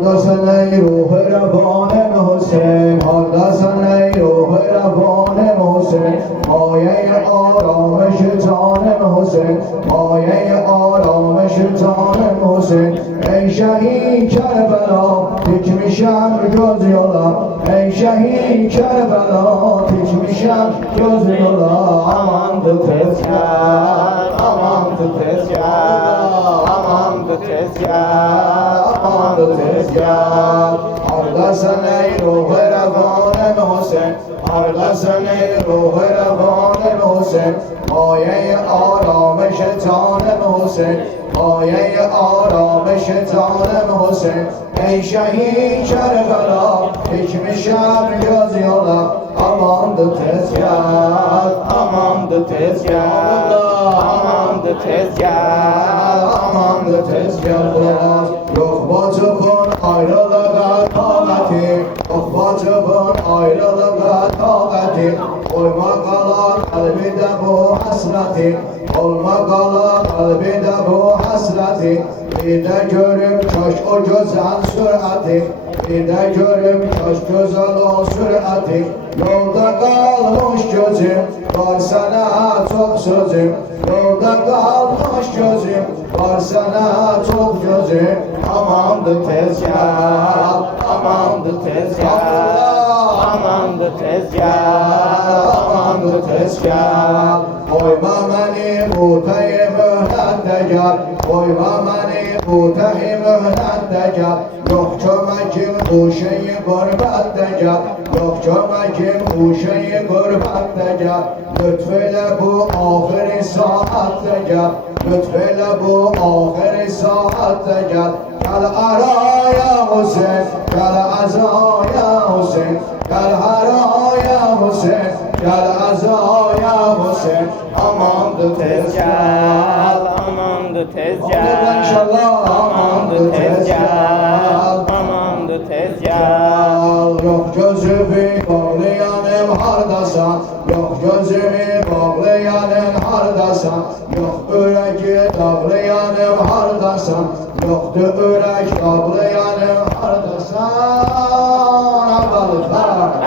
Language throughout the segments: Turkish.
حردسن ای روح روان حسین حردسن ای روح روان حسین مایه آرامش جان حسین مایه آرامش جان حسین ای شهید کربلا تک میشم جز یولا ای شهید کربلا تک میشم جز یولا aman da tezgah aman da tezgah aman da tezgah aman da tezgah Ardasan ey ruh revan Hüseyin Ardasan ey ruh revan Hüseyin Maye aramış canım Hüseyin Maye aramış canım Hüseyin Ey şehit Kerbela dikmişem göz yola amandı tezgah amandı tezgah amandı tezgah amandı tezgah yok bacımın ayrılığa taqati yok bacımın ayrılığa taqati koyma kalan kalbide bu hasreti olma kalan kalbide bu hasreti bir de görüp coş o güzel sürati bir de görüp coş güzel o sürati yolda kalmış gözüm var sana çok sözüm yolda kalmış gözüm var sana çok gözüm amandı tezgah amandı tezgah amandı tezgah amandı tezgah koyma beni bu teyi mühlet gel koyma beni bu teyi mühlet gel yok kömekim bu şeyi gurbette gel yok kömekim bu şeyi gurbette gel lütfeyle bu ahiri saatte gel lütfeyle bu ahiri saatte gel gel araya Hüseyin gel azaya Hüseyin gel haraya Hüseyin gel azaya Hüseyin amandı tezgah amandı tezgah inşallah amandı tezgah amandı tezgah yok gözümü bağlayanım hardasan yok gözümü bağlayanım hardasan yok üreki dağlayanım hardasan yoktu ürek dağlayanım hardasan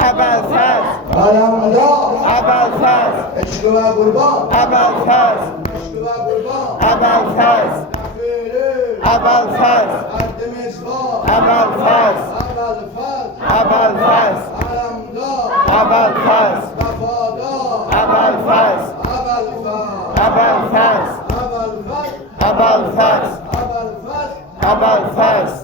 Ebel ses Alamda Ebel ses eşkı ve kurban Ebel ses eşkı ve kurban Ebel ses Gafürü Ebel ses Derdimiz var Ebel ses Ebel fes Ebel ses Alamda Ebel ses Vefada Ebel ses Ebel fes Ebel ses Ebel fes Ebel ses Ebel fes Ebel ses